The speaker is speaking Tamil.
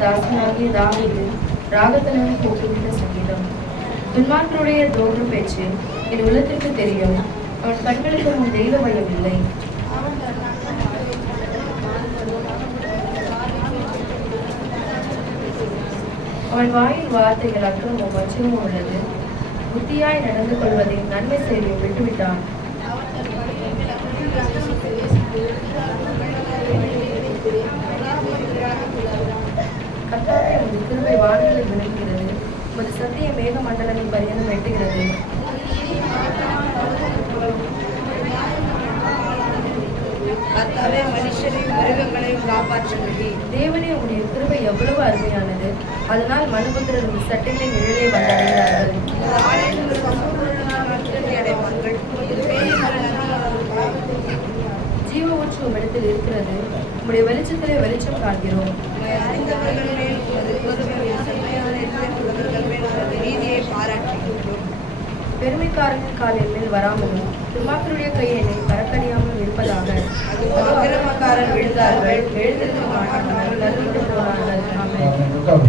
சாலமோனின் தாசனாகிய தாவீது ராகத்தனுடன் கூப்பிட்ட சங்கீதம். துன்மார்க்கருடைய துரோகம் பேச்சு என் உள்ளத்திற்கு தெரியும். அவன் கண்களுக்கு முன் தெய்வ பயம் இல்லை. அவன் வாயின் வார்த்தைகள் அக்கிரமும் வஞ்சகமும் உள்ளது. புத்தியாய் நடந்து கொள்வதை நன்மை செய்தியும் விட்டுவிட்டான். கர்த்தாவே, உமது கிருபை வானங்களை விளக்குகிறது. உமது சத்திய மேக மண்டலங்கள் பரியந்தம் வெட்டுகிறது. கர்த்தாவே, மனுஷரையும் மிருகங்களையும் காப்பாற்றுகிறீ. தேவனே, உடைய கிருபை எவ்வளவு அருமையானது. அதனால் மனுபுத்திரர் உங்கள் சட்டைகளை நிழலை வந்தடைகிறார்கள். ஜீவ ஊற்று உம்மிடத்தில் இருக்கிறது. உம்முடைய வெளிச்சத்திலே வெளிச்சம் காண்கிறோம். பெருமைக்காரனின் கால் என் மேல் வராமலும் துன்மார்க்கருடைய கை என்னை பறக்கடியாமல் இருப்பதாக. அக்கிரமக்காரர் விழுந்தார்கள், எழுந்திருக்க மாட்டார்கள், நலிந்து போனார்கள்.